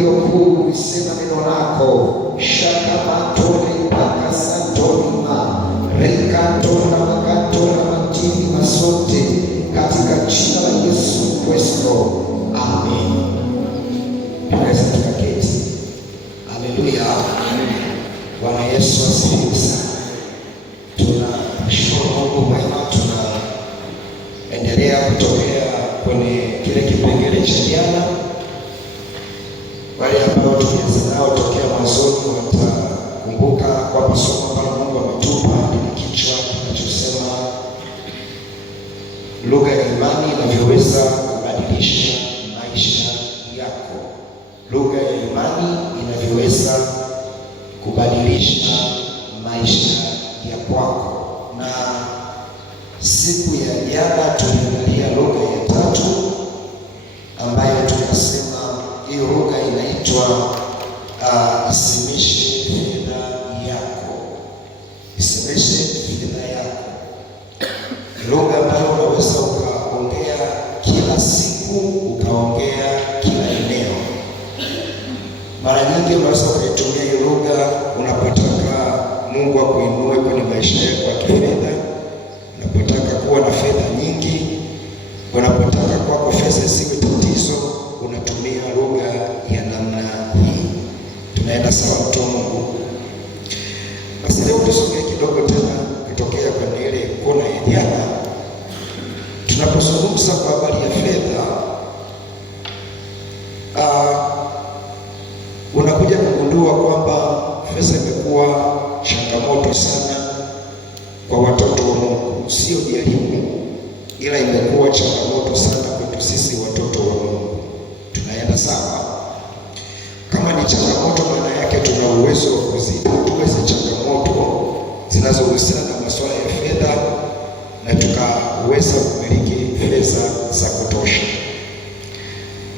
iliyo kuu lisema neno lako. Shakamatole pakasantolima rekatona makatona matini masote, katika jina la Yesu Kristo, amen. Tunaweza tukaketi. Haleluya. Bwana Yesu asifiwe sana. Tunashukuru Mungu mwema, tunaendelea kutokea kwenye kile kipengele cha jana. Wale ambao tulianza nao tokea mwanzoni watakumbuka kwa masomo ambayo Mungu ametupa ni kichwa kinachosema lugha ya imani inavyoweza kubadilisha maisha yako. Lugha ya imani inavyoweza kubadilisha maisha ya kwako. Na siku ya jana tuliangalia lugha ya tatu ambayo tunasema hiyo lugha inaitwa isimishe fedha yako. Isimishe fedha yako. Lugha ambayo unaweza ukaongea kila siku, ukaongea kila eneo. Mara nyingi unaweza ukaitumia hiyo lugha unapotaka Mungu akuinue kwenye maisha yako ya kifedha, unapotaka kuwa na fedha nyingi, unapotaka kwako fedha isiwe tatizo, unatumia lugha ya namna hii. Tunaenda sawa, mtu wa Mungu? Basi leo tusogee kidogo tena kutokea kwenye ile kona ya jana. Tunapozungumza kwa habari ya fedha, unakuja kugundua kwamba fedha imekuwa changamoto sana kwa watoto wa Mungu. Sio elimu, ila imekuwa changamoto sana kwetu sisi watoto wa Mungu. Tunaenda sawa? Kama ni changamoto, maana yake tuna uwezo wa kuzitatua hizo changamoto zinazohusiana na masuala ya fedha, na tukaweza kumiliki fedha za kutosha.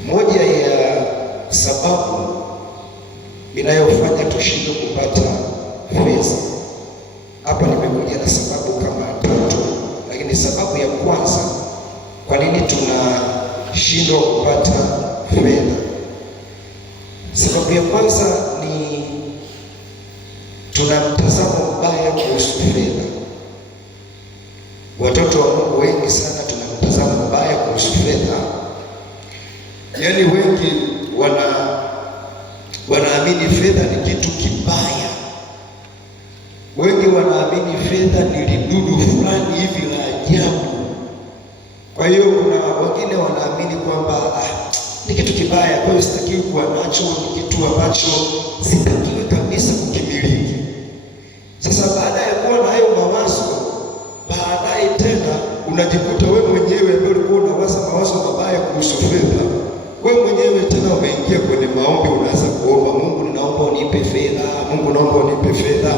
Moja ya sababu inayofanya tushindwe kupata fedha, hapa nimekuja na sababu kama tatu, lakini sababu ya kwanza kwa nini tunashindwa kupata fedha, sababu ya kwanza ni tuna mtazamo mbaya kuhusu fedha. Watoto wa Mungu wengi sana tuna mtazamo mbaya kuhusu fedha. Yaani wengi wanaamini fedha ni kitu kibaya. Wengi wanaamini fedha ni lidudu fulani hivi la ajabu. Kwa hiyo kuna wengine wanaamini kwamba ni kitu kibaya, kwa hiyo sitakiwi kuwa nacho, ni kitu ambacho sitakiwi kabisa kukimiliki. Sasa baada ya kuwa na hayo mawazo, baadaye tena unajikuta wewe mwenyewe ambaye ulikuwa unawaza mawazo mabaya kuhusu fedha, wewe mwenyewe tena umeingia kwenye maombi, unaanza kuomba, Mungu ninaomba unipe fedha, Mungu naomba unipe fedha.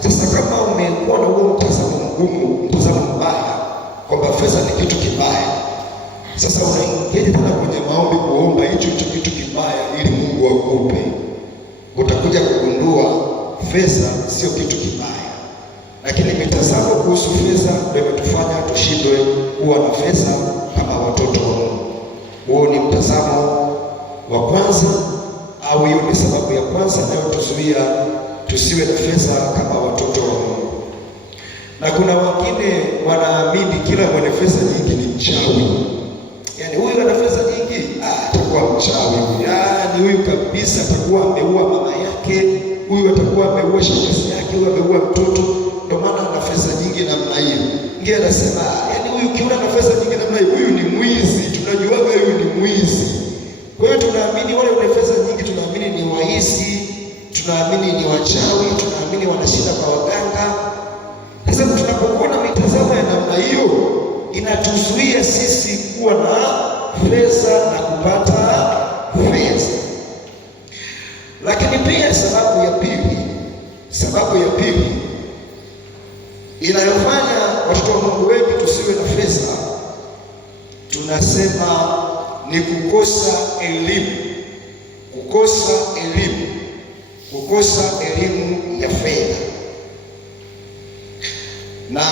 Sasa kama umekuwa na huo mtazamo mgumu, mtazamo mbaya kwamba fedha ni kitu kibaya, sasa unaingia tena kwenye maombi kuomba hicho kitu kibaya ili Mungu akupe, utakuja kugundua fedha sio kitu kibaya. Lakini mitazamo kuhusu fedha ndio imetufanya tushindwe kuwa na fedha kama watoto wa Mungu. Huo ni mtazamo wa kwanza, au hiyo ni sababu ya kwanza inayotuzuia tusiwe na fedha kama watoto wa Mungu. Na kuna wengine wanaamini kila mwenye fedha nyingi ni mchawi. Yaani huyu ana fedha nyingi, atakuwa mchawi. Yaani huyu kabisa atakuwa ameua mama yake, huyu atakuwa ameua shangazi yake, huyu ameua mtoto, ndio maana ana fedha nyingi namna hiyo. Ngine anasema, yaani huyu kiona na fedha nyingi namna hiyo, huyu ni mwizi. Tunajuaga huyu ni mwizi. Kwa hiyo tunaamini wale wenye fedha nyingi, tunaamini ni waizi, tunaamini ni wachawi, tunaamini wanashinda kwa waganga. Sasa tunapokuwa na mitazamo ya namna hiyo, inatuzuia sisi kuwa na fedha na kupata fedha. Lakini pia sababu ya pili inayofanya watoto wa Mungu wengi tusiwe na fedha, tunasema ni kukosa elimu. Kukosa elimu ya fedha. Na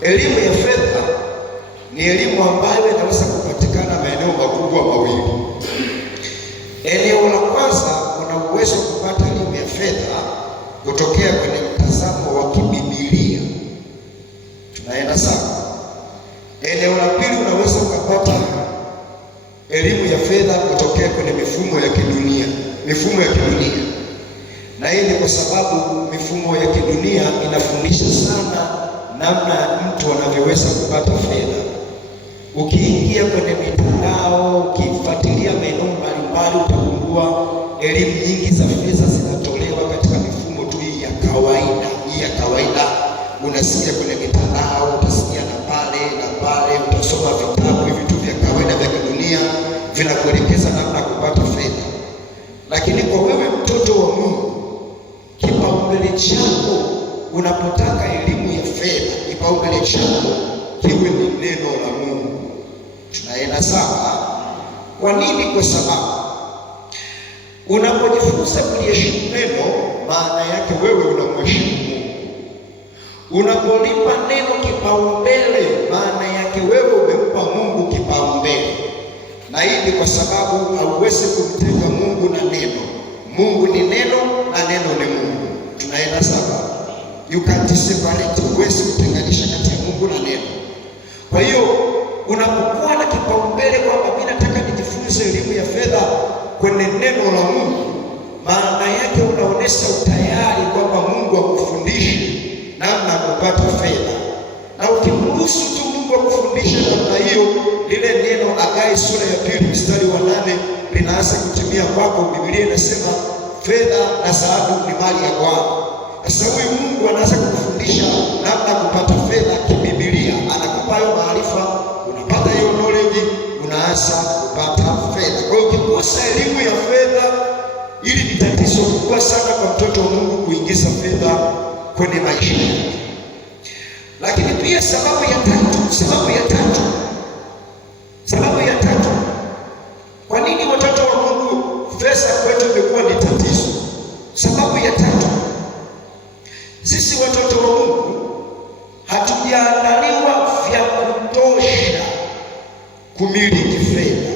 elimu ya fedha ni elimu ambayo inaweza kupatikana maeneo makubwa mawili. Eneo la mifumo ya kidunia. Na hii ni kwa sababu mifumo ya kidunia inafundisha sana namna mtu anavyoweza kupata fedha. Ukiingia kwenye mitandao, ukifuatilia maeneo mbalimbali, utagundua elimu nyingi za fedha zinatolewa katika mifumo tu hii ya kawaida. Unasikia kwenye mitandao, utasikia na pale, utasoma vitabu hivi tu vya kawaida vya kidunia vinakuelekeza namna kupata fedha. Lakini kwa wewe mtoto wa Mungu, kipaumbele chako unapotaka elimu ya fedha, kipaumbele chako kiwe ni neno la Mungu. Tunaenda sawa? Kwa nini? Kwa sababu unapojifunza kuliheshimu neno, maana yake wewe unamheshimu Mungu. Unapolipa neno kipaumbele, maana yake wewe umempa Mungu kipaumbele. Na hii ni kwa sababu hauwezi kumtenga Mungu na neno. Mungu ni neno na neno ni Mungu. Tunaenda sawa? You can't separate. Huwezi kutenganisha kati ya Mungu na neno. Kwa hiyo unapokuwa na kipaumbele kwamba mimi nataka nijifunze elimu ya fedha kwenye neno la Mungu, maana yake unaonesha utayari kwamba Mungu akufundishe namna ya kupata fedha. Na ukimruhusu tu Mungu akufundishe namna hiyo, lile neno Hagai sura ya 2 mstari wa 8 linaanza kutimia kwako. Biblia inasema fedha na dhahabu ni mali ya Bwana. Sasa huyu Mungu anaanza kukufundisha namna kupata fedha kibibilia. Anakupa hayo maarifa, unapata hiyo knowledge, unaanza kupata fedha. Kwa hiyo ukikosa elimu ya fedha, ili ni tatizo kubwa sana kwa mtoto wa Mungu kuingiza fedha kwenye maisha yake. Lakini pia sababu ya tatu, kwa nini watoto wa Mungu fedha kwetu imekuwa ni tatizo? Sababu ya tatu, sisi watoto wa Mungu hatujaandaliwa vya kutosha kumiliki fedha.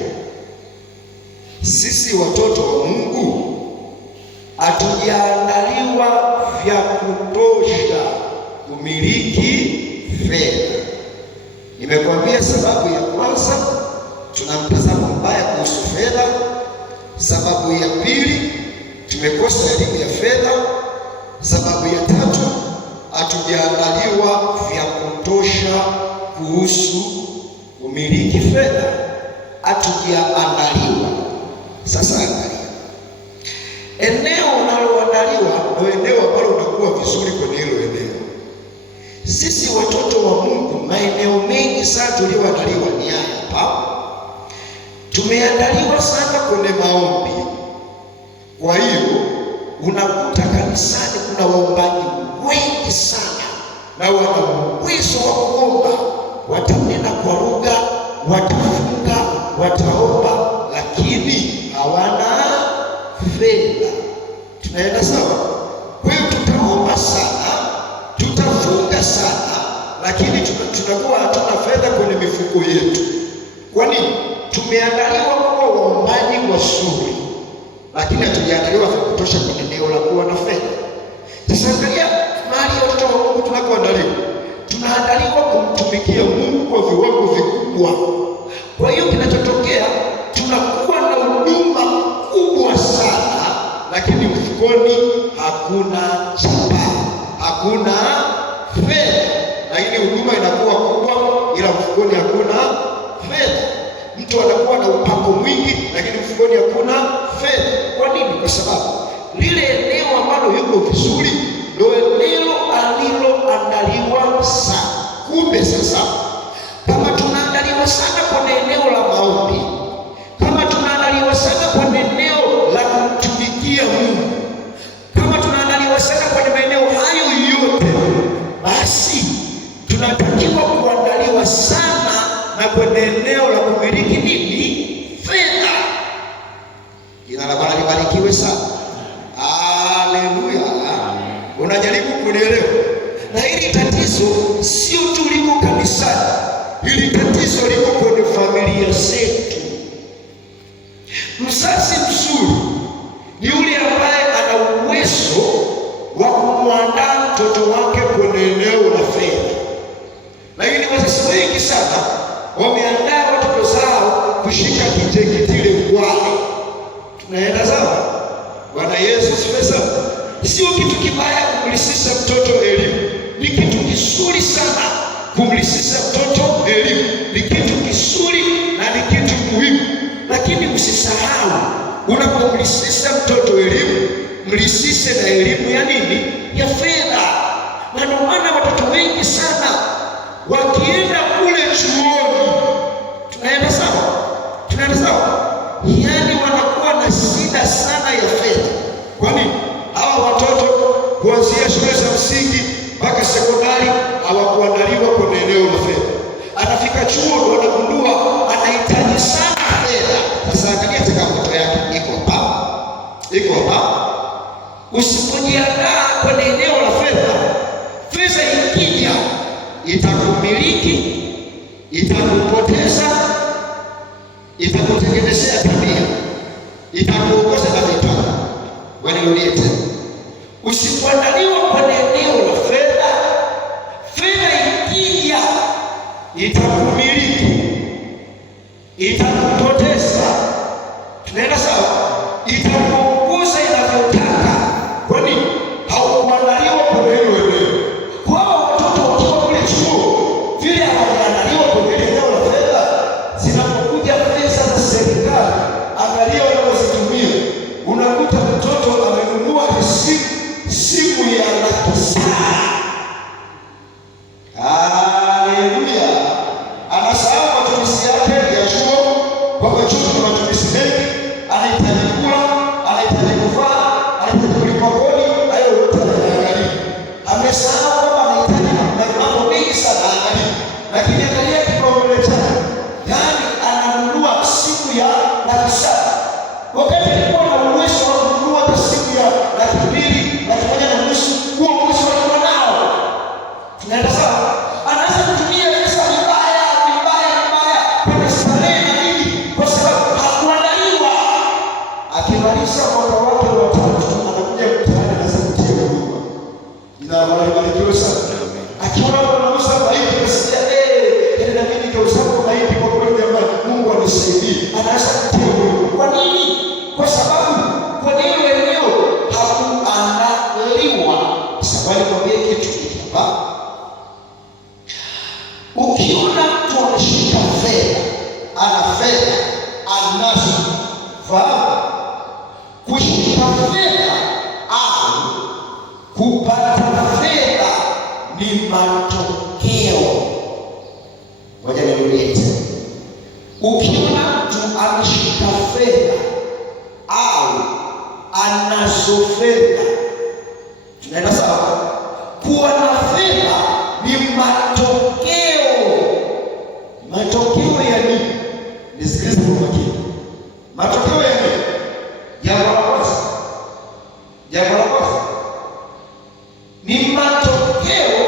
Sisi watoto wa Mungu hatujaandaliwa vya kutosha kumiliki fedha. Nimekwambia sababu ya kwanza, tuna mtazamo mbaya kuhusu fedha. Sababu ya pili, tumekosa elimu ya fedha. Sababu ya tatu, hatujaandaliwa vya kutosha kuhusu kumiliki fedha. Hatujaandaliwa. Sasa angalia, eneo unaloandaliwa ndio eneo ambalo unakuwa vizuri kwenye hilo eneo. Sisi watoto wa Mungu, maeneo mengi sana tulioandaliwa ni hapa. Tumeandaliwa sana kwenye maombi. Kwa hiyo unakuta kanisani kuna waombaji wengi sana, na wana uwezo wa kuomba, watanena kwa lugha, watafunga, wataomba, lakini hawana fedha. Tunaenda sawa? Kwa hiyo tutaomba sana, tutafunga sana, lakini tunakuwa hatuna fedha kwenye mifuko yetu. Kwa nini? Tumeandaliwa kuwa waombaji wazuri, lakini hatujaandaliwa vya kutosha kwenye eneo la kuwa na fedha. Sasa angalia mahali watoto wa Mungu tunakoandaliwa. Tunaandaliwa kumtumikia Mungu kwa viwango vikubwa. Kwa hiyo kinachotokea, tunakuwa na huduma kubwa sana, lakini mfukoni hakuna chapa, hakuna fedha. Lakini huduma inakuwa kubwa, ila mfukoni hakuna fedha. Mtu anakuwa na upako mwingi, lakini mfukoni hakuna fedha. Kwa nini? Kwa sababu lile eneo ambalo yuko vizuri ndio eneo aliloandaliwa sana. Kumbe sasa, kama tunaandaliwa sana kwenye eneo la maombi, kama tunaandaliwa sana kwenye eneo la kumtumikia Mungu, kama tunaandaliwa sana kwenye maeneo hayo yote, basi tunatakiwa kuandaliwa sana na kwenye eneo la kumiliki nini? Fedha. Jina la Bwana libarikiwe sana. Haleluya. Unajaribu kunielewa? Na hili tatizo sio tu liko kanisani, hili tatizo liko kwenye familia zetu. Mzazi mzuri ni yule ambaye ana uwezo wa kumwandaa mtoto wake kwenye eneo la fedha. Lakini wazazi wengi sana wameandaa watoto zao kushika kijekitile kwale. Tunaenda sawa? Bwana Yesu asifiwe sana. Sio kitu kibaya kumlisisha mtoto elimu, ni kitu kizuri sana kumlisisha mtoto elimu, ni kitu kizuri na ni kitu muhimu. Lakini usisahau, unapomlisisha mtoto elimu, mlisishe na elimu ya nini? Ya fedha. Na ndio maana watoto wengi sana wakienda kule chuoni, tunaenda sawa, yaani wanakuwa na shida sana ya fedha. Kwa nini? Hawa watoto kuanzia shule za msingi mpaka sekondari hawakuandaliwa kwenye eneo la fedha. Anafika chuo ndo anagundua anahitaji sana fedha. Sasa angalia changamoto yake iko hapa. Usipojiandaa kwenye eneo la fedha, fedha ikija itakumiliki, itakupoteza, itakutengenezea tabia, itakuongoza na mipaka. Waniulie tena, usipoandaliwa kwenye eneo la fedha, fedha ikija itakumiliki, itakupoteza. Tunaenda sawa? Itakuongoza inavyotaka. Kwa nini? Haukuandaliwa kwenye hilo eneo. Kwa watoto wakiwa kule chuo, vile hawajaandaliwa kwenye eneo la fedha, zinapokuja pesa za serikali, angalia wanazozitumia. Unakuta mtoto amenunua simu ya laki saba. Haleluya! Anasahau matumizi yake ya chuo, kwamba chuo kuna matumizi mengi, anahitaji kula, anahitaji kuvaa, anahitaji kulipa kodi, hayo yote anaangalia. Amesahau kwamba anahitaji mambo mengi sana angalia. Lakini angalia kipaumbele chake, yaani ananunua simu ya laki saba. Wakati alikuwa na uwezo wa kununua hata simu ya laki mbili, laki moja na nusu, huo uwezo alikuwa nao. Tunaenda sawa? Anaanza kutumia pesa vibaya kwenye starehe na nini, kwa sababu hakuandaliwa. Akimaliza mwaka wake wa 3 anakuja mtaani na kutia huduma. Inabarikiwa sana. Akiona wanauza mahindi kasikia na mimi nikauza mahindi kwa kweli, jamani, Mungu anisaidie. Anaanza kutia huduma. Kwa nini? Kwa sababu kwenye hilo eneo hakuandaliwa. Sababu nikwambie kitu hapa. Ukiona mtu anashika fedha, ana fedha, anazo, fahamu kushika fedha au kupata fedha ni matokeo. Ngoja nirudie tena. Ukiona mtu ameshika fedha au anazo fedha, tunaenda sawa? Kuwa na fedha ni matokeo. Matokeo ya nini? Nisikilize kwa makini. Matokeo ya nini? Jambo la kwanza ni matokeo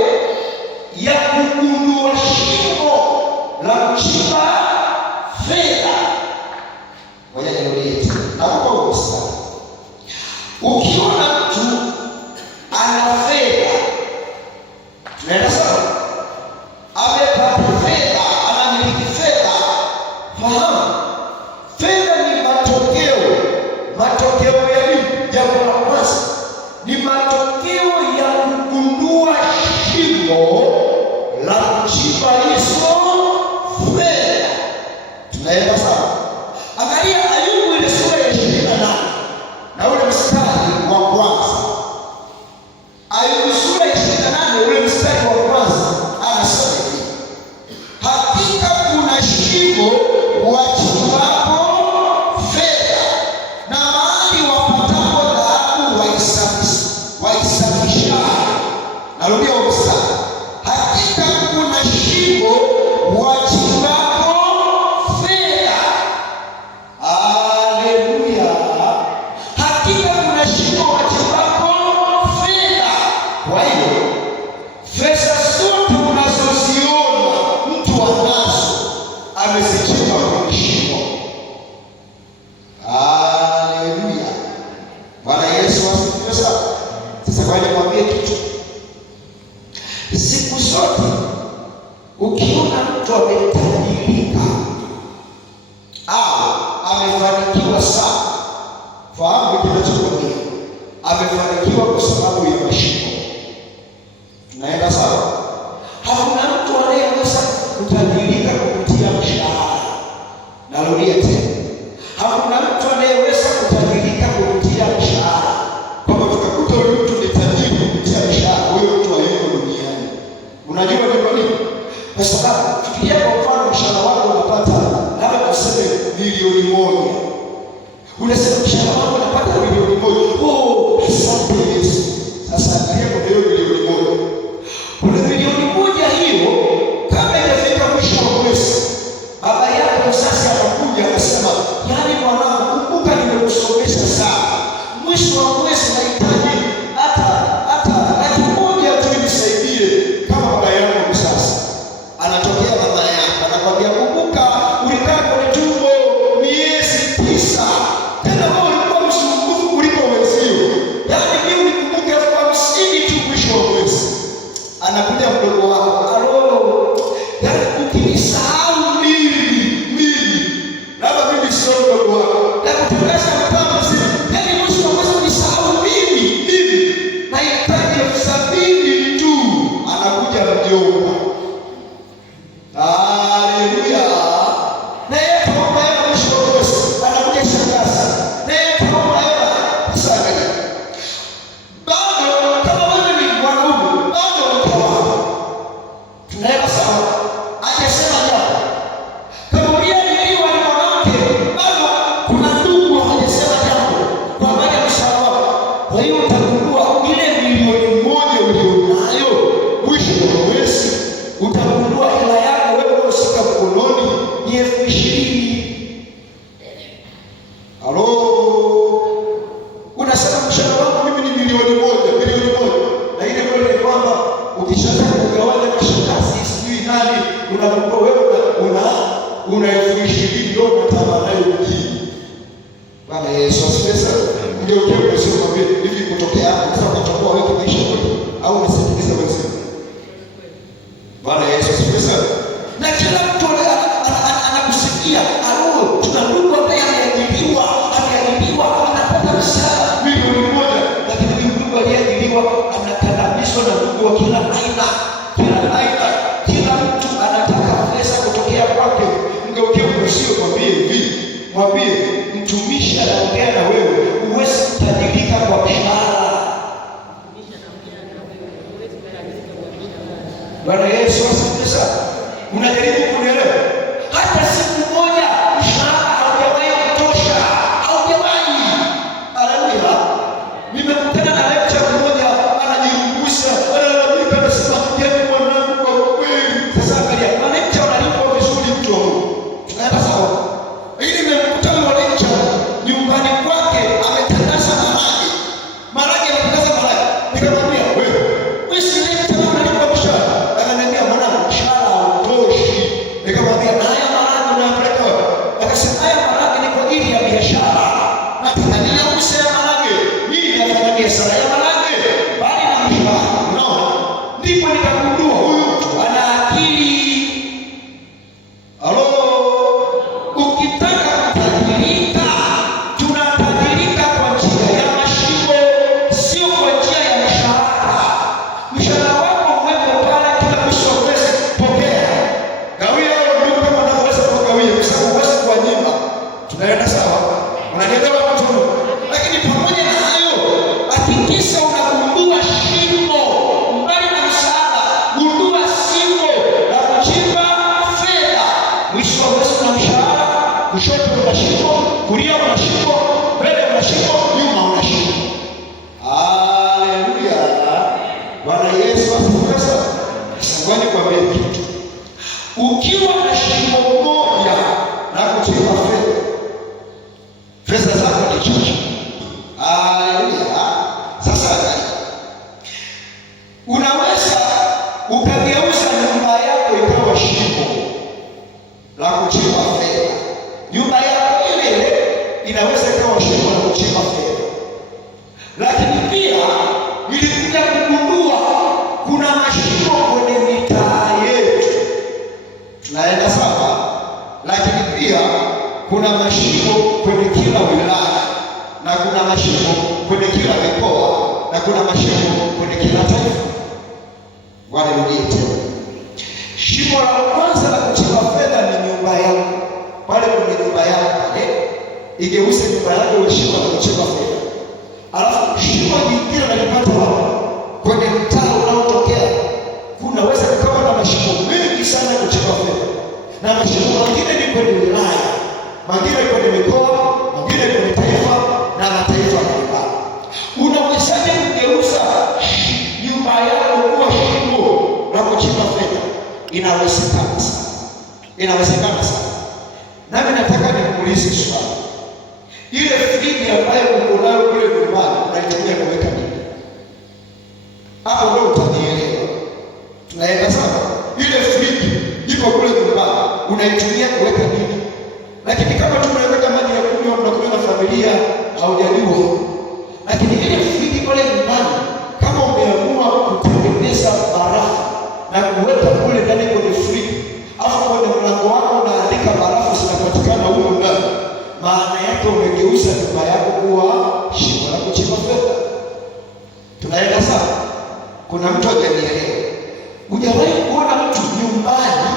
ya kugundua shimo la kuchimba fedha. Ngoja nirudie tena. Naomba usikie. Ukiona mtu ana fedha, tunaenda sawa? Amepata fedha, anamiliki fedha. Fahamu, fedha ni matokeo. Matokeo ya nini? Jambo la kwanza ni matokeo ya kugundua shimo la kuchimba hizo fedha. Tunaenda sawa? Angalia Ayubu ile sura ya 28 na ule mstari wa kwanza. Ayubu sura ya 28 ule mstari wa kwanza anasema hivi: hakika kuna shimo wachimbapo fedha na mahali wapatapo dhahabu waisafishayo. Narudia huo mstari. Hakika kuna shimo wachimbapo fedha. Haleluya! Hakika kuna shimo wachimbapo fedha. Kwa hiyo fedha zote unazoziona mtu anazo, amezichimba kwenye shimo. Haleluya! Bwana Yesu asifiwe sana. Sasa kwa hiyo nikwambie kitu. Siku zote ukiona mtu ametajirika au amefanikiwa sana, fahamu kinachokwambia amefanikiwa kwa sababu ya mashimo. Tunaenda sawa? Hakuna mtu anayeweza kutajirika kupitia mshahara. Narudia tena, hakuna mtu anayeweza kutajirika kupitia mshahara, kwamba tukakuta huyu mtu ni tajiri kupitia mshahara. Huyo mtu hayuko duniani. Unajua ni kwa nini? Kwa sababu fikiria, kwa mfano mshahara wako unapata labda tuseme milioni moja. Unasema mshahara wako unapata milioni moja. Oh, asante Yesu. Sasa angalia kwa hiyo milioni moja. Kuna milioni moja hiyo, kama inafika mwisho wa mwezi, baba yako mzazi anakuja anasema, yaani mwanangu, kumbuka nimekusomesha sana. Mwisho wa mwezi nahitaji hata laki moja tu nisaidie kama baba yangu mzazi. Anatokea baba yako anakwambia, kumbuka ulikaa kwenye tumbo miezi 9. Tena wewe ulikuwa msumbufu kuliko wenzio. Yaani mimi nikumbuke 50 tu mwisho wa mwezi. Anakuja mdogo wako, alo, yaani ukinisahau mimi labda mimi sio mdogo wako, nakutangaza mpango mzima, yaani mwisho wa mwezi unisahau mimi nahitaji 70 tu. Anakuja mjomba, haleluya, na yeye ataomba hela mwisho wa mwezi. Anakuja shangazi, na yeye ataomba hela sana. Bado kama wewe ni mwanaume, bado utawala. Tunaelewa sawa? Hajasema jambo. Kama uliajiriwa ni mwanamke, bado kuna ndugu hajasema jambo kwa habari ya mshahara wako. Kwa hiyo utagundua ile milioni moja ulionayo mwisho wa mwezi, utagundua hela yako wewe usika mkononi ni 20,000. Halo, unasema mshahara wangu mimi ni milioni moja. Na ile kweli ni kwamba ukishaanza kugawanya na shangazi sijui nani, unakuwa wewe una 20,000 ndio unataka nayo mjini. Bwana Yesu asifiwe. Ndio kile sio kwambia hivi kutokea hapo sasa utachukua wewe maisha yote au unasikiliza wewe. Bwana Yesu asifiwe. Na kila mtu anakusikia, alo, tuna ndugu ambaye ameajiriwa anapata mshahara milioni moja, lakini ndugu aliyeajiriwa anakandamizwa na ndugu wa kila aina. Kila mtu anataka pesa kutokea kwake. Ngeukie usio mwambie hivi, mwambie mtumishi anaongea na wewe, uwezi kutajirika kwa mshahara. Bwana Yesu asifiwe. Unajaribu kunielewa? Hata siku moja mshahara haujawahi kutosha, haujawahi. Haleluya. Nimekutana na lecturer mmoja anajirungusha, analalamika, anasema, yaani mwanangu kwa kweli. Sasa angalia, na lecturer analipwa vizuri mtu wa Mungu. Tunaenda sawa? Ili nimekutana na lecturer nyumbani kwake ametandaza marage. Nikamwambia, wewe si lecturer unalipwa mshahara? Akaniambia, mwanangu, mshahara hautoshi. Nikamwambia, na haya marage unapeleka wapi? Akasema, haya marage ni kwa ajili ya biashara. Nataka ninauze marage. Mimi nafanya biashara ya marage bali na mshahara. Unaona? Ndipo nikagundua huyu mtu ana akili. Halo, ukitaka kutajirika, tunatajirika kwa njia ya mashimo, sio kwa njia ya mshahara. Mshahara wako uweke pale, kila mwisho wa mwezi pokea. Gawia hao ndugu kama unaweza kugawia, kwa sababu huwezi kuwanyima. Tunaenda sawa? Unanielewa mtu? Lakini pamoja na hayo, hakikisha unagundua shimo mbali na mshahara. Gundua shimo la kuchimba fedha. Mwisho wa mwezi una mshahara, kushoto una shimo, kulia una shimo, mbele una shimo, nyuma una shimo. Haleluya. Bwana Yesu asifiwe. Sasa ngoja nikwambie kitu. Ukiwa na shimo moja la kuchimba fedha zako ni chache. Haleluya. Sasa unaweza ukageuza nyumba yako ikawa shimo la kuchimba fedha. Nyumba yako ile inaweza ikawa shimo la kuchimba fedha. Lakini pia nilikuja kugundua kuna mashimo kwenye mitaa yetu. Tunaenda sawa? Lakini pia kuna mashimo kwenye kila wilaya na kuna mashimo kwenye kila mikoa na kuna mashimo kwenye kila taifa. Bwana rudie tena. Shimo la kwanza la kuchimba fedha ni nyumba yako. Pale kwenye nyumba yako pale, igeuze nyumba yako iwe shimo la kuchimba fedha. Alafu shimo jingine unalipata wapi? Kwenye mtaa unaotokea. Kunaweza kuwa na mashimo mengi sana ya kuchimba fedha. Na mashimo mengine ni kwenye wilaya, mengine kwenye mikoa, mengine kwenye taifa na mataifa mbalimbali. Unawezaje kugeuza nyumba yako kuwa shimo la kuchimba fedha? Inawezekana sana. Inawezekana sana. Nami nataka nikuulize swali. Ile friji ambayo uko nayo kule nyumbani unaitumia kuweka nini? Hapo ndio utanielewa. Tunaenda sawa? Ile friji iko kule nyumbani unaitumia kuweka nini? Lakini kama tunaweka maji ya kunywa tunakunywa na familia haujajua. Lakini ile friji kule nyumbani kama umeamua kutengeneza barafu na kuweka kule ndani kwenye friji, afu kwenye mlango wako unaandika barafu zinapatikana huko ndani, maana yake umegeuza nyumba yako kuwa shimo la kuchimba fedha. Tunaenda sawa? Kuna mtu hajanielewa. Hujawahi kuona mtu nyumbani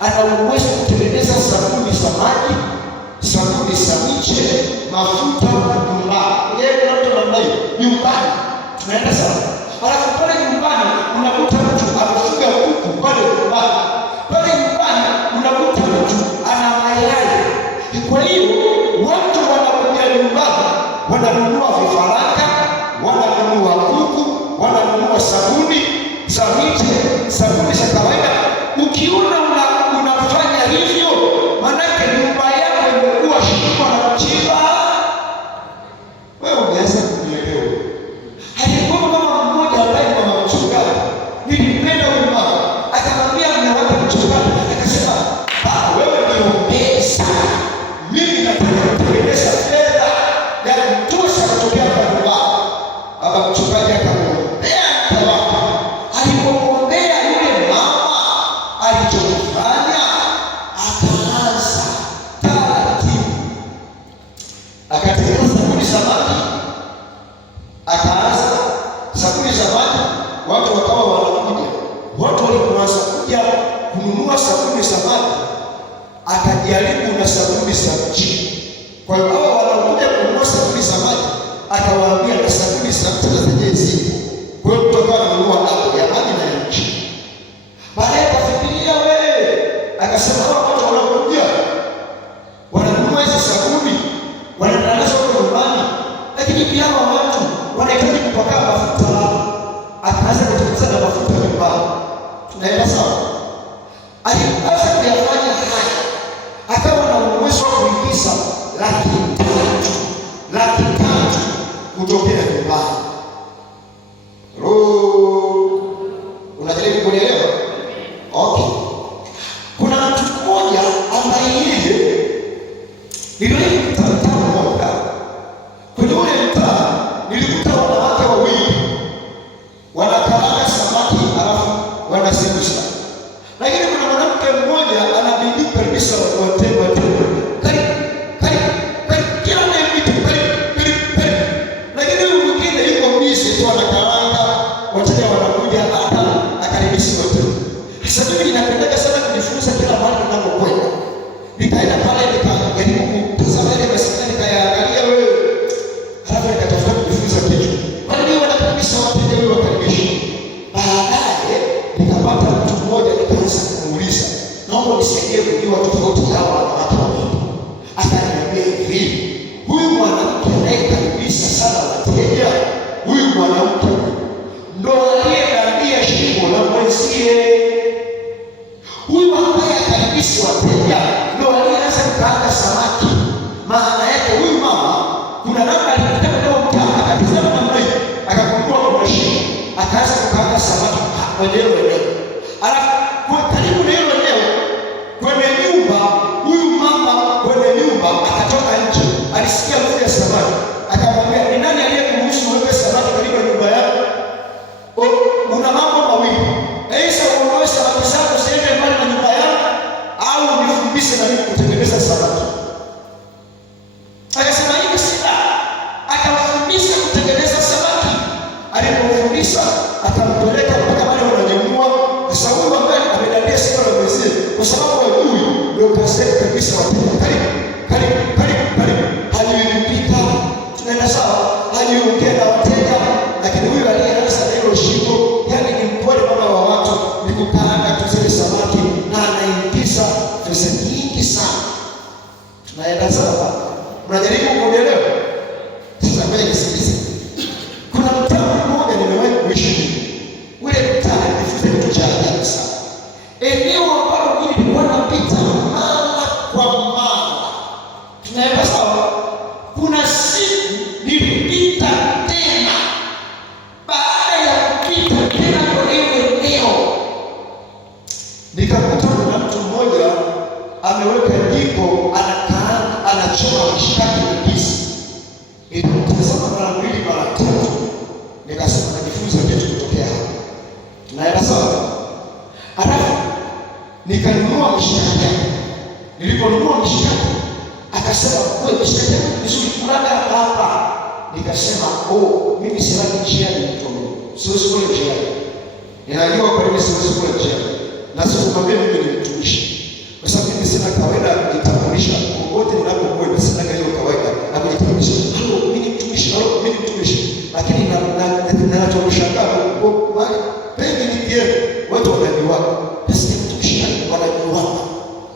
ana uwezo kutengeneza sabuni za maji, sabuni za miche, mafuta nyumbani? Yeye kuna mtu namna hiyo nyumbani. Tunaenda sawa? Alafu pale nyumbani unakuta mtu amefuga kuku pale nyumbani. Pale nyumbani unakuta mtu ana mayai. Kwa hiyo watu wanakuja nyumbani wananunua vifaranga, wananunua kuku, wananunua sabuni za miche, sabuni za kawaida. Ukiona unafanya hivyo, manake nyumba yako imekuwa shimo la kuchimba. Wewe umeanza kunielewa. Alikuwa mama mmoja ambaye mama mchungaji, nilimpenda huyu mama, akamwambia mnawapa mchungaji, akasema wewe ndio pesa, mimi nataka kutengeneza fedha ya kutosha kutokea kwa nyumbani. Baba mchungaji akamwombea mtawaka. Alipomwombea yule mama, alichofanya akaanza taratibu, akatengeneza sabuni za maji, akaanza sabuni za maji. Watu wakawa wanakuja, watu walipoanza kuja kununua sabuni za maji, akajaribu na sabuni za mchi. Kwa hiyo hao wanakuja kununua sabuni za maji, akawaambia na sabuni za mchi na zenyewe zipo. Kwa hiyo mtu akawa ananunua dawa ya maji na ya mchi. Baadaye akafikiria akasema hao watu wanakuja wananunua hizo sabuni, wanatanaza huko nyumbani, lakini pia hao watu wanahitaji kupaka mafuta. Akaanza kutengeneza na mafuta nyumbani. Tunaenda sawa? Alianza kuyafanya haya, akawa na uwezo wa kuingiza laki tatu kutokea nyumbani. Unajaribu kunielewa? Okay. Kuna mtu mmoja ambaye yeye nilikuta mtaa mmoja. Kwenye ule mtaa nilikuta wanawake wawili wanakaranga samaki alafu wanasembusha. Lakini kuna mwanamke mmoja ana bidii kabisa watema kila mtu karibu. Lakini huyu mwingine yuko busy tu anakaranga, wateja wanakuja hata akaribisha wote. Sasa mimi ninapenda sana kujifunza kila mahali ninapokwenda. Nikaenda pale nikajaribu kutazama ile masikani, nikaangalia halafu nikatafuta kujifunza kitu. Pale ndio wanakaribisha wateja wao wakaribisha. Baadaye nikapata mtu mmoja, nikaanza kumuuliza, naomba nisaidie kujua tofauti ya wanawake wawili. Akaniambia hivi, huyu mwanamke anayekaribisha sana wateja, huyu mwanamke ndo aliyedandia shimo la mwenzie. Huyu ambaye akaribisha wateja ndo aliyeanza kukaanga samaki. Maana yake huyu mama kuna namna alipotaka leo mtaa, akatizama namna hiyo, akagundua kuna shimo, akaanza kukaanga samaki kwenye hilo eneo. Alafu kwa karibu na hilo eneo kwenye nyumba, huyu mama kwenye nyumba akatoka nje, alisikia harufu ya samaki, akamwambia ni nani aliyekuruhusu uweke samaki karibu na nyumba yako? Una mambo mawili, aisa uondoe samaki zako ziende mbali na nyumba yako, au nifumbishe na mimi kutengeneza samaki. Akasema hivi sina. Akawafanya akampeleka mpaka wale wananyanyua. Sasa huyu ambaye amedandia sio la mwenzie, kwa sababu hajui, ndio kasema kabisa wateja, karibu karibu karibu karibu, hajipika. Tunaenda sawa, hajiongea na wateja. Lakini huyu aliyeanza na hilo shimo, yani ni mpole kama wa watu, ni kukaanga tu zile samaki na anaingiza pesa nyingi sana. Tunaenda sawa, unajaribu kuelewa. Sasa wewe nisikilize, kuna mtaa mmoja nimewahi kuishi. Ule mtaa nifuze kitu cha ajabu sana. Eneo ambalo mimi nilikuwa napita mara kwa mara. Tunaenda sawa, kuna siku nilipita tena. Baada ya kupita tena kwa ile eneo, nikakutana na mtu mmoja ameweka jiko, anachoma mishikaki na ndizi. Nilimtazama mara mbili mara tatu, nikasema najifunza kitu kutokea hapa. Tunaenda sawa. Alafu nikanunua mishikaki yake. Niliponunua mishikaki, akasema wewe mishikaki vizuri kulaga hapa. Nikasema mimi sirani njiani mtu. Siwezi kula njiani. Ninajua kwa nini siwezi kula njiani. Na sikumwambia mimi ni mtumishi. Kwa sababu mimi sina kawaida ya kujitambulisha popote ninapokwenda, sina hiyo kawaida ya kujitambulisha. Halo, mimi ni mtumishi, halo, mimi ni mtumishi. Lakini ninachoshangaa kwa pengi nikienda watu wanajua. Sasa mtumishi wanajua.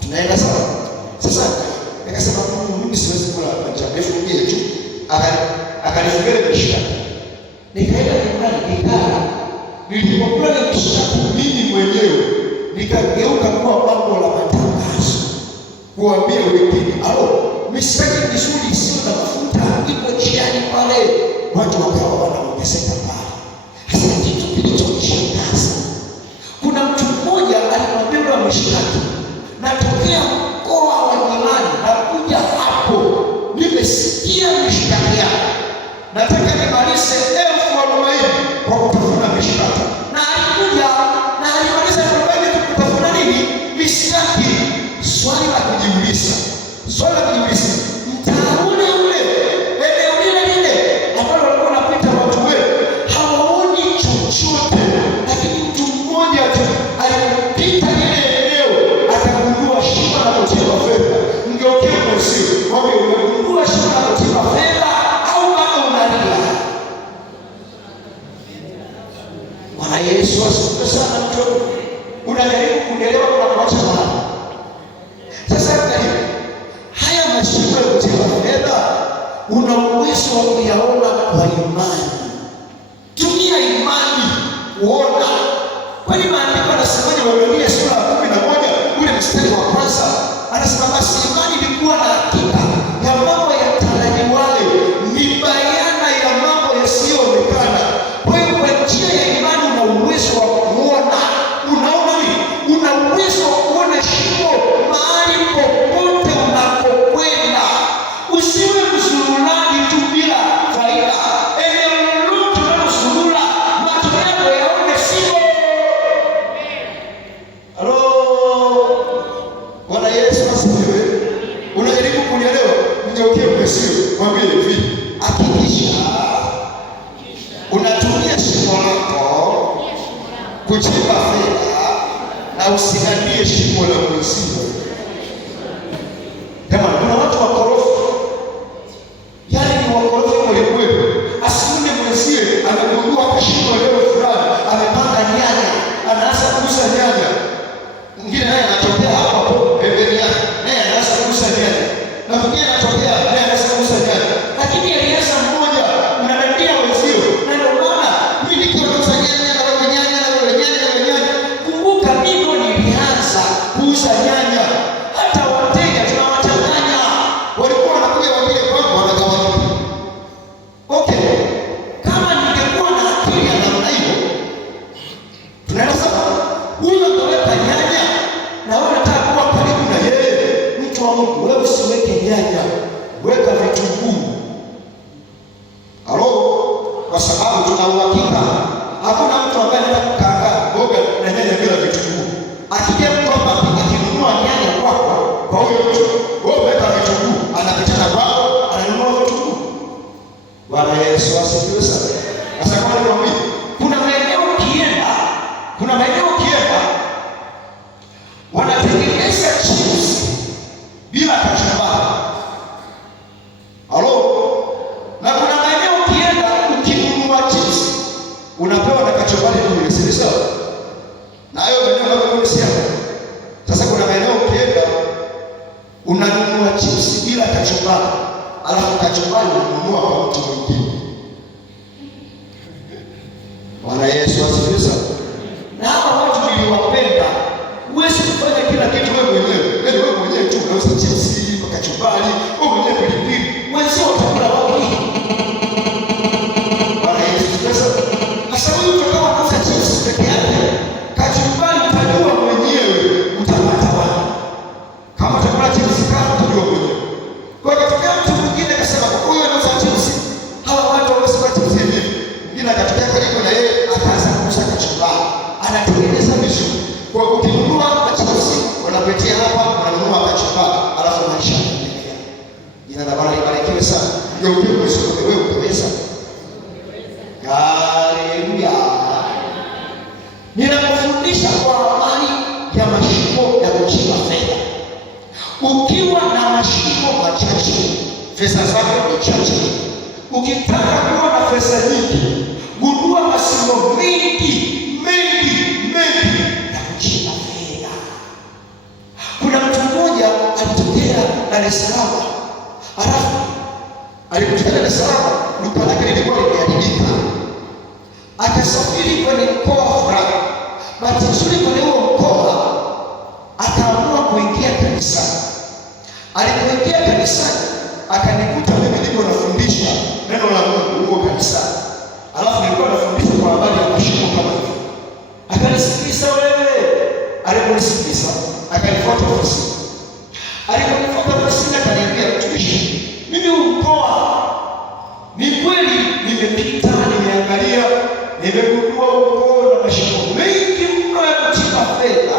Tunaenda sawa. Sasa nikasema mimi siwezi kula njaa, nifungie tu. Akanifungia mishikaki. Nikaenda nyumbani nikaa. Nilipokula mishikaki mimi mwenyewe nikageuka kuwa bango la matangazo kuambia wengine, mishikaki mizuri sio na mafuta iko njiani pale. Watu wakawa wanaongezeka pale. Sasa kitu kilichonishangaza, kuna mtu mmoja alimwambia mishikaki, natokea mkoa wa jirani na kuja hapo, nimesikia mishikaki yako, nataka nimalize 40,000 kwa kutafuna mishikaki. Na alikuja na alimaliza 40,000 kutafuna nini? Mishikaki. Swali la kujiuliza, mtaa ule eneo lile ambalo walikuwa wanapita watu wewe hawaoni chochote, lakini mtu mmoja tu alipita ile eneo akagundua shimo la kuchimba fedha. Mgeukie mwenzio, mwambie umegundua shimo la kuchimba fedha au kama unalia. Bwana Yesu asifiwe sana. Mtu unajaribu kuelewa kwa kuacha mahali. Sasa haya mashimo ya kuchimba fedha una uwezo wa kuyaona kwa imani. Tumia imani kuona. Kwani maandiko yanasemaje? Waebrania sura ya 11 ule mstari wa kwanza anasema, basi imani ilikuwa na hakika ya mambo yatarajiwayo, ni bayana ya mambo yasiyoonekana. Kwa hiyo kwa njia ya imani una uwezo wa kuona. Unaona nini? Una uwezo wa kuona shimo mahali popote unapokwenda. Usiwe mzururaji tu bila faida. Eneo lolote unalozurura, macho yako yaone shimo. Halo, Bwana Yesu asifiwe. Unajaribu kunielewa? Mgeukie mwenzio, mwambie hivi, hakikisha unatumia shimo lako kuchimba fedha na usidanie shimo la mwenzio. Kama kuna watu wakorofi, yani ni wakorofi kweli. Asione mwenzie amegundua kashimo leo fulani, amepanga nyanya, anaanza kuuza nyanya. Mwingine naye anatokea hapo pembeni yake, naye anaanza kuuza nyanya. Na mwingine anatokea naye anaanza kuuza nyanya. Lakini alianza mmoja, unadandia wenzio. Na ndio maana mimi nikiuza nyanya na wewe nyanya na wewe nyanya na wewe nyanya. Kumbuka mimi nilianza kuuza nyanya. Hata wateja tunawachanganya. Walikuwa wanakuja wengine kwangu wanagawanika. Okay. Kama ningekuwa na akili ya namna hiyo, tunaenda sawa. Huyo anaweka nyanya na wewe unataka kuwa karibu na yeye. Mtu wa Mungu, wewe usiweke nyanya, weka vitunguu. Halo, kwa sababu tuna uhakika hakuna mtu ambaye anataka kukaanga mboga na nyanya bila vitunguu. Akija mtu hapa akinunua nyanya kwako, kwa huyo mtu wewe weka vitunguu, anapitana kwako, ananunua vitunguu. Bwana Yesu asifiwe sana. Sasa kwa nini kuna maeneo unapewa na kachumbari bure, si sawa? Na hayo maeneo hapo ni sawa. Sasa kuna maeneo ukienda unanunua chips bila kachumbari, alafu kachumbari unanunua kwa mtu mwingine. Bwana Yesu asifiwe sana. Na hapa watu niliwapenda, huwezi kufanya kila kitu wewe mwenyewe. Wewe mwenyewe tu unauza chips, kachumbari, wewe mwenyewe pilipili, wenzio watakula wapi? Bwana Yesu asifiwe sana. Sasa wewe utakuwa unauza chips peke yake, kachumbari utajua mwenyewe utapata wapi. Kama utakula chips kama utajua mwenyewe. Kwa hiyo katokea mtu mwingine akasema kwa huyu anauza chips, hawa watu wamesema chips hivi. Mwingine akatokea karibu na yeye akaanza kuuza kachumbari. Anatengeneza vizuri. Kwa ukinunua chips unapitia hapa unanunua kachumbari, alafu maisha yanaendelea. Jina la Bwana libarikiwe sana. Ndio ukiwa wewe utaweza. Haleluya. Ninakufundisha kwa amani ya mashimo ya kuchimba fedha. Ukiwa na mashimo machache, pesa zako ni chache. Ukitaka kuwa na pesa nyingi, gundua mashimo mengi ya kuchimba fedha. Kuna mtu mmoja alitokea Dar es Salaam. Alafu alipotokea Dar es Salaam, duka lake lilikuwa limeharibika. Akasafiri kwenye mkoa fulani. Bahati nzuri kwenye huo mkoa akaamua kuingia kanisani. Alipoingia kanisani akanikuta mimi niko nafundisha neno la Mungu huko kanisani. Alafu nilikuwa nafundisha kwa habari ya mashimo kama hivi. Akanisikiliza wewe. Aliponisikiliza akanifuata ofisini. Aliponifuata ofisini akaniambia, mtumishi, mimi mkoa ni kweli nimepita, nimeangalia, nimegundua mkoa na mashimo mengi mno ya kuchimba fedha.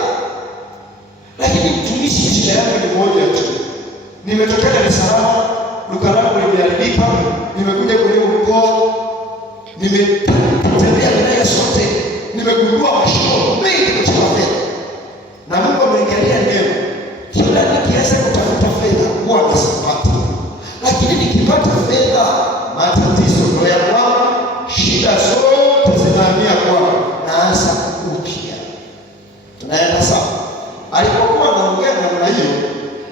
Lakini mtumishi, shida yangu ni moja tu. Nimetokea Dar es Salaam, duka langu limeharibika, nimekuja kwenye mkoa, nimetembea wilaya zote, nimegundua mashimo mengi kuchimba fedha. Na Mungu amenijalia neema. Kila nikianza kutafuta fedha huwa nasipata. Lakini nikipata fedha, matatizo ndio ya kwangu, shida zote zinahamia kwangu, naanza upya. Tunaenda sawa? Alipokuwa anaongea namna hiyo,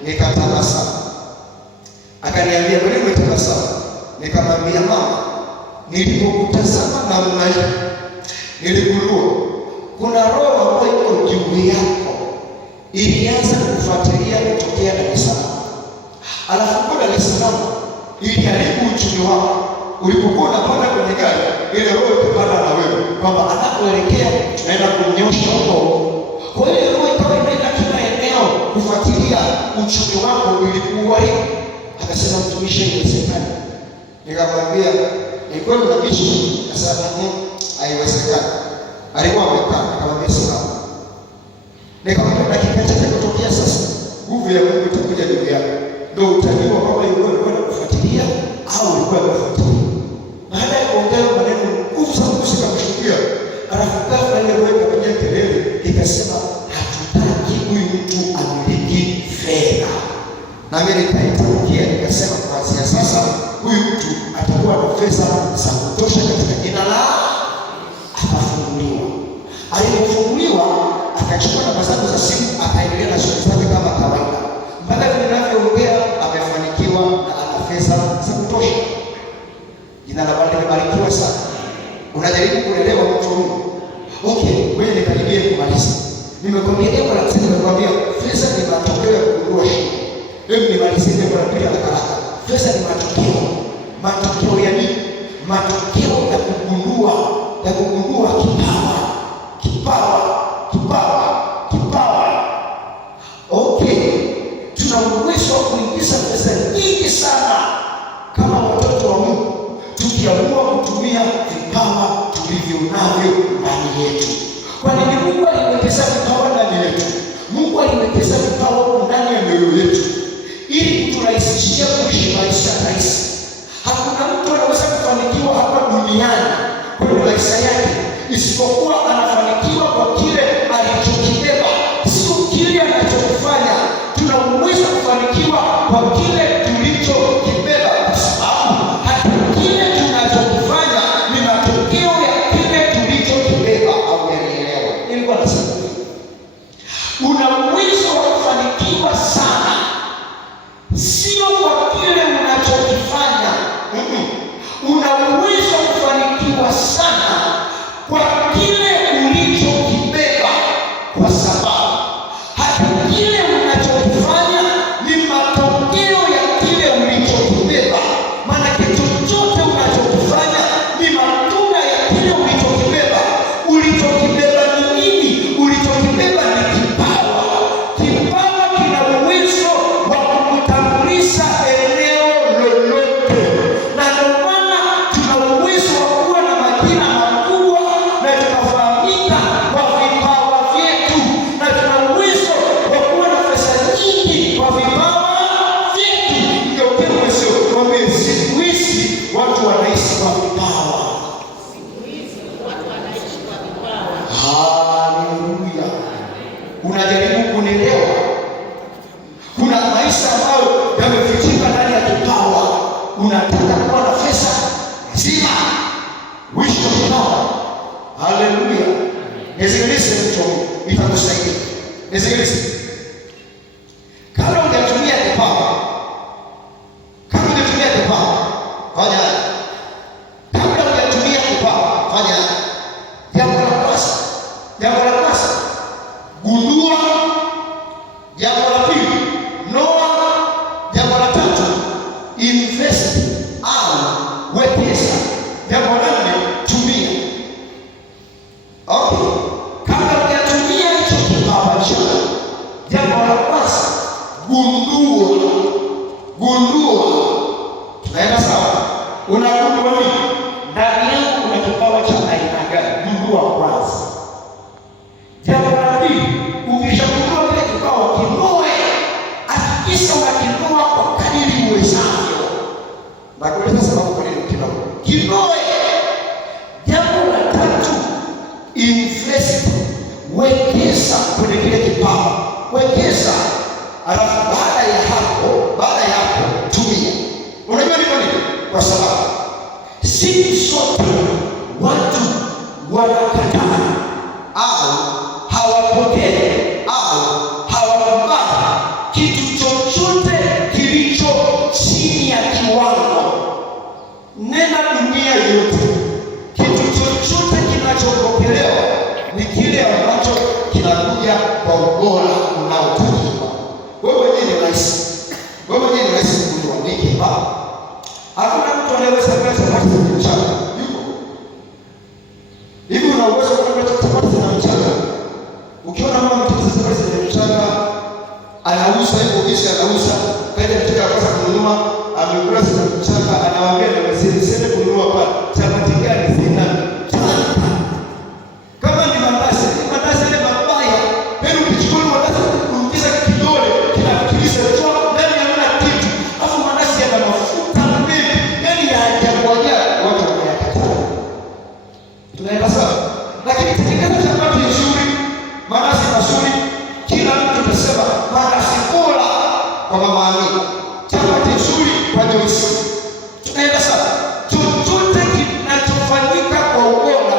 nikatabasamu. Akaniambia, "Wewe umetabasamu?" Nikamwambia, "Mama, nilipokutazama namna hiyo, niligundua kuna roho ambayo iko juu yako ilianza kufuatilia kutokea Dar es Salaam. Alafu kwa Dar es Salaam iliharibu uchumi wako. Ulipokuwa unapanda kwenye gari, ile roho ikapanda na wewe kwamba anapoelekea tunaenda kunyosha huko. Kwa hiyo roho ikawa inaenda kila eneo kufuatilia uchumi wako ulikuwa hivi." Akasema, "Mtumishi, haiwezekani." Nikamwambia, "Ni kweli kabisa." Akasema, "Haiwezekani." Alikuwa amekaa, nikamwambia, "Sawa." Nikamwambia, "Dakika chache kutokea sasa, nguvu ya Mungu itakuja juu yako. Ndio utajua kwamba ilikuwa inakufuatilia au ilikuwa inakufuatilia." Baada ya kuongea maneno, nguvu za Mungu zikamshukia. Alafu ghafla ile roho ikapiga kelele, ikasema, "Hatutaki huyu mtu amiliki fedha." Na mimi nikaitamkia nikasema, "Kuanzia sasa huyu mtu atakuwa na fedha za kutosha katika jina la." Akafunguliwa. Alipofunguliwa akachukua namba zangu za simu, akaendelea na shughuli zake kama kawaida. Mpaka tunavyoongea amefanikiwa na ana fedha za kutosha. Jina la Bwana libarikiwe sana. Unajaribu kuelewa mtu huyu. Okay, wewe nikaribie kumaliza. Nimekwambia jambo la msingi, nimekwambia fedha ni matokeo ya kugundua shida. Hebu nimalizie jambo la pili haraka. Fedha ni matokeo. Matokeo ya nini? Matokeo ya kugundua kipawa. Okay, tuna uwezo wa kuingiza pesa nyingi sana kama watoto wa Mungu, tukiamua kutumia vipawa tulivyo navyo ndani yetu. Kwa nini? Mungu aliwekeza vipawa ndani yetu. Mungu aliwekeza vipawa ndani ya mioyo yetu ili kuturahisishia kuishi maisha rahisi. Hakuna mtu anaweza kufanikiwa hapa duniani kwenye maisha yake isipokuwa anafanikiwa kwa kile alichokibeba, sio kile anachokifanya. Tunaweza kufanikiwa kwa kile tulichokibeba, kwa sababu hata kile tunachokifanya ni matokeo ya kile majina makubwa na tunafahamika kwa vipawa vyetu, na tuna uwezo wa kuwa na pesa nyingi kwa vipawa vyetu. Ndio kile sio kwamba siku hizi watu wanaishi kwa vipawa. Haleluya! Unajaribu kunielewa? Kuna maisha ambayo yamefichika ndani ya kipawa. Unataka kuwa na pesa, lazima uishi kwa kipawa. Haleluya! Nisikilize mtu, nitakusaidia. Nisikilize. Kama ungetumia kipawa, fanya haya. Kabla hujatumia kipawa, fanya haya. Jambo la kwanza, gundua. Jambo la pili, noa. Jambo la tatu, invest au wekeza. Jambo la nne, tumia. Okay. Kabla hujatumia hicho kipawa chako, jambo la kwanza, gundua. Tunaenda sawa? Unagundua nini? Ndani yako kuna kipawa cha aina gani? Gundua kwanza. Jambo la pili, ukishagundua kile kipawa, kinoe. Hakikisha unakinoa kwa kadiri uwezavyo. Nakueleza sababu kwa nini kinoe. Jambo la tatu, invest, wekeza kwenye kile kipawa. Wekeza. Alafu baada ya hapo tumia. Unajua ni kwa nini? Kwa sababu siku zote watu wanakataa au hawapokee au hawakubali kitu chochote kilicho chini ya kiwango. Nena dunia yote, kitu chochote kinachopokelewa ni kile ambacho kinakuja kwa ubora unaotakiwa. Wewe mwenyewe ni rahisi kujua nini kipawa. Hakuna mtu anayeweza kupata chapati za mchana. Yuko hivi, una uwezo wa kupata chapati za mchana? Ukiona mama mtu chapati za mchana anauza hiyo kisha anauza, kaja mteja akasa kununua, amekula za mchana, anawaambia na wazee sende kununua pale. Chapati gani zina mchana? Kama ni mandazi ile mabaya, hebu ukichukua mandazi ukiingiza kidole kinafikirisha tu ndani ya mna kitu. Alafu mandazi yana mafuta mengi, yani ya ajabu watu wanayakataa. Tunaenda sawa? Lakini tukikata chapati nzuri, mandazi mazuri, kila mtu atasema mandazi bora kwa mama Amina. Chapati nzuri kwa Joyce. Tunaenda sawa? Chochote kinachofanyika kwa ubora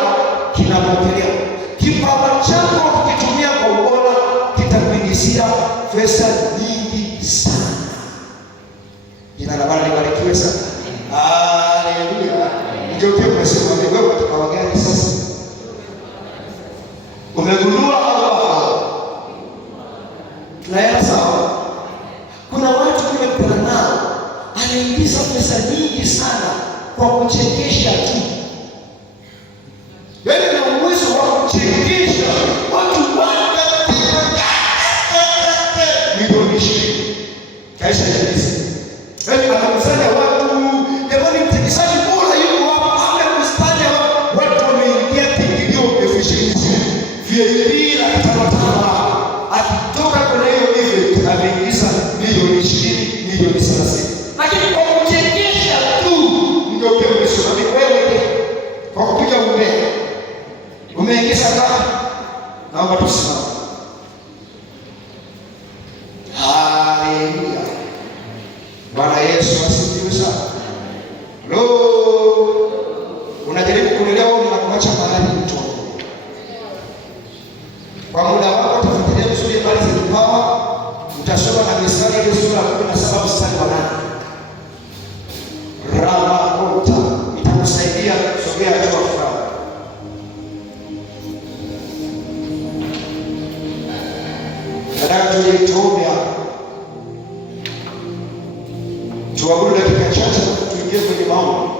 kinapokelewa. Kipawa chako ukitumia kwa ubora kitakuingizia pesa nyingi sana. Jina la Bwana libarikiwe sana. Haleluya. Ndio pia umesema wewe kipawa gani sasa? Umegundua au? Tunaenda sawa? Kuna watu nimekutana nao anaingiza pesa nyingi sana kwa kuchekesha tu. Yaani na uwezo wa kuchekesha watu milioni 20. Kaisha kabisa. Yaani anakusanya watu, jamani mtikishaji bora yuko hapa, amekustanya watu wameingia kiingilio 20,000. VIP la kitawatala. Akitoka kwenye hiyo event ameingiza milioni 20, milioni 30. Lakini kwa kuchekesha tu ndio kesho ni wewe kwa kupiga umbea. Umeingiza ngapi? Naomba tusimame. Haleluya. Bwana Yesu asifiwe sana. Unajaribu kuelewa wewe na kuacha mahali mtu. Kwa muda wako tafuatilia vizuri habari za kipawa. Utasoma na Misali ile sura ya 17 mstari wa 8. Ramakota itakusaidia kusogea hatua fulani. Nataka tuombe. Tuabudu dakika chache tuingie kwenye maombi.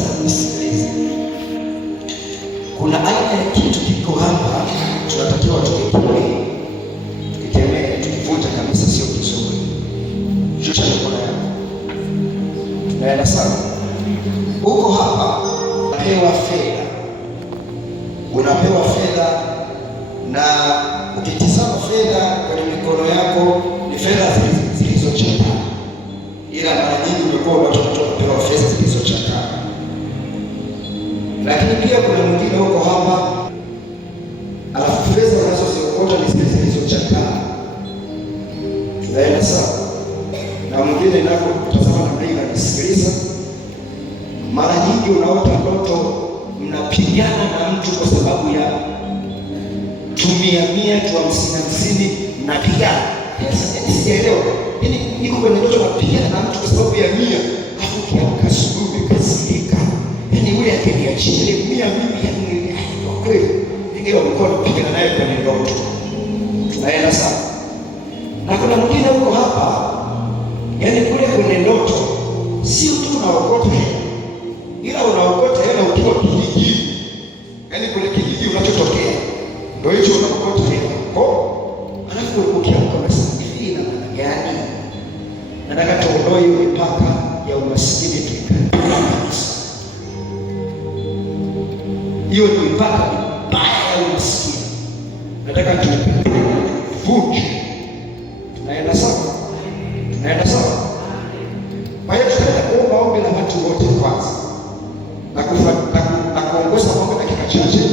kanisa nisikilize. Kuna aina ya kitu kiko hapa, tunatakiwa tukikemee, tukivunja kabisa, sio kizuri. Shusha mikono yako, tunaenda sawa. Uko hapa, unapewa fedha, na ukitizama fedha kwenye mikono yako ni fedha zilizochakaa, ila mara nyingi umekuwa unapewa fedha zilizochakaa. Lakini pia kuna mwingine huko hapa, alafu fedha unazoziokota ni zile zilizochakaa. Tunaenda sawa. Na mwingine ninapotazama namna hii nanisikiliza, mara nyingi unaota ndoto mnapigana na mtu kwa sababu ya tumia tu 50 mnapigana. Sijaelewa. Yaani niko kwenye ndoto napigana na mtu kwa sababu ya 100, afu kiamka asubuhi umekasirika. Yaani yule akiniachia ile 100 mimi kwa kweli ningeo nilikuwa napigana naye kwenye ndoto. Tunaenda sawa. Na kuna mwingine huko hapa, yaani kule kwenye ndoto sio tu unaokota hela, ila unaokota hela ukiwa kijijini. Yaani kule kijiji unachotokea ndio hicho unaokota hela. Alafu ukiamka unasema hivi ina maana gani? Nataka tuondoe hiyo mipaka ya umaskini tuikane. Hiyo ni mipaka mbaya ya umaskini. Nataka tuvunje. Tunaenda sawa? Kwa hiyo tutaenda kuomba ombi la watu wote kwanza. Na kuongoza maombi dakika chache.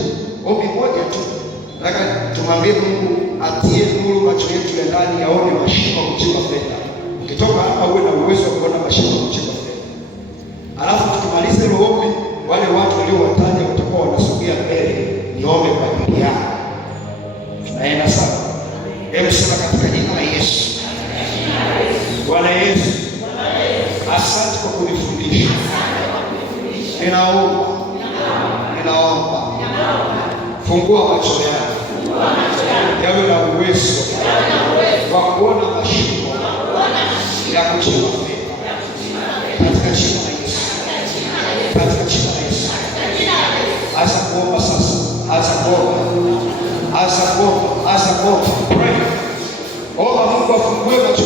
Ombi moja tu. Nataka tumwambie Mungu atie nuru macho yetu ya ndani yaone mashimo ya kuchimba fedha. Ukitoka hapa uwe na uwezo wa kuona mashimo ya kuchimba fedha. Alafu tukimaliza hilo ombi, wale watu waliowataja watakuwa wanasogea mbele niombe kwa ajili yao. Tunaenda sawa? Hebu sema katika jina la Yesu. Bwana Yesu, asante kwa kunifundisha. Ninaomba fungua macho yangu yawe na uwezo wa kuona mashimo ya kuchimba fedha katika jina la Yesu. Acha kuomba sasa, acha kuomba. Pray. Omba Mungu afungue macho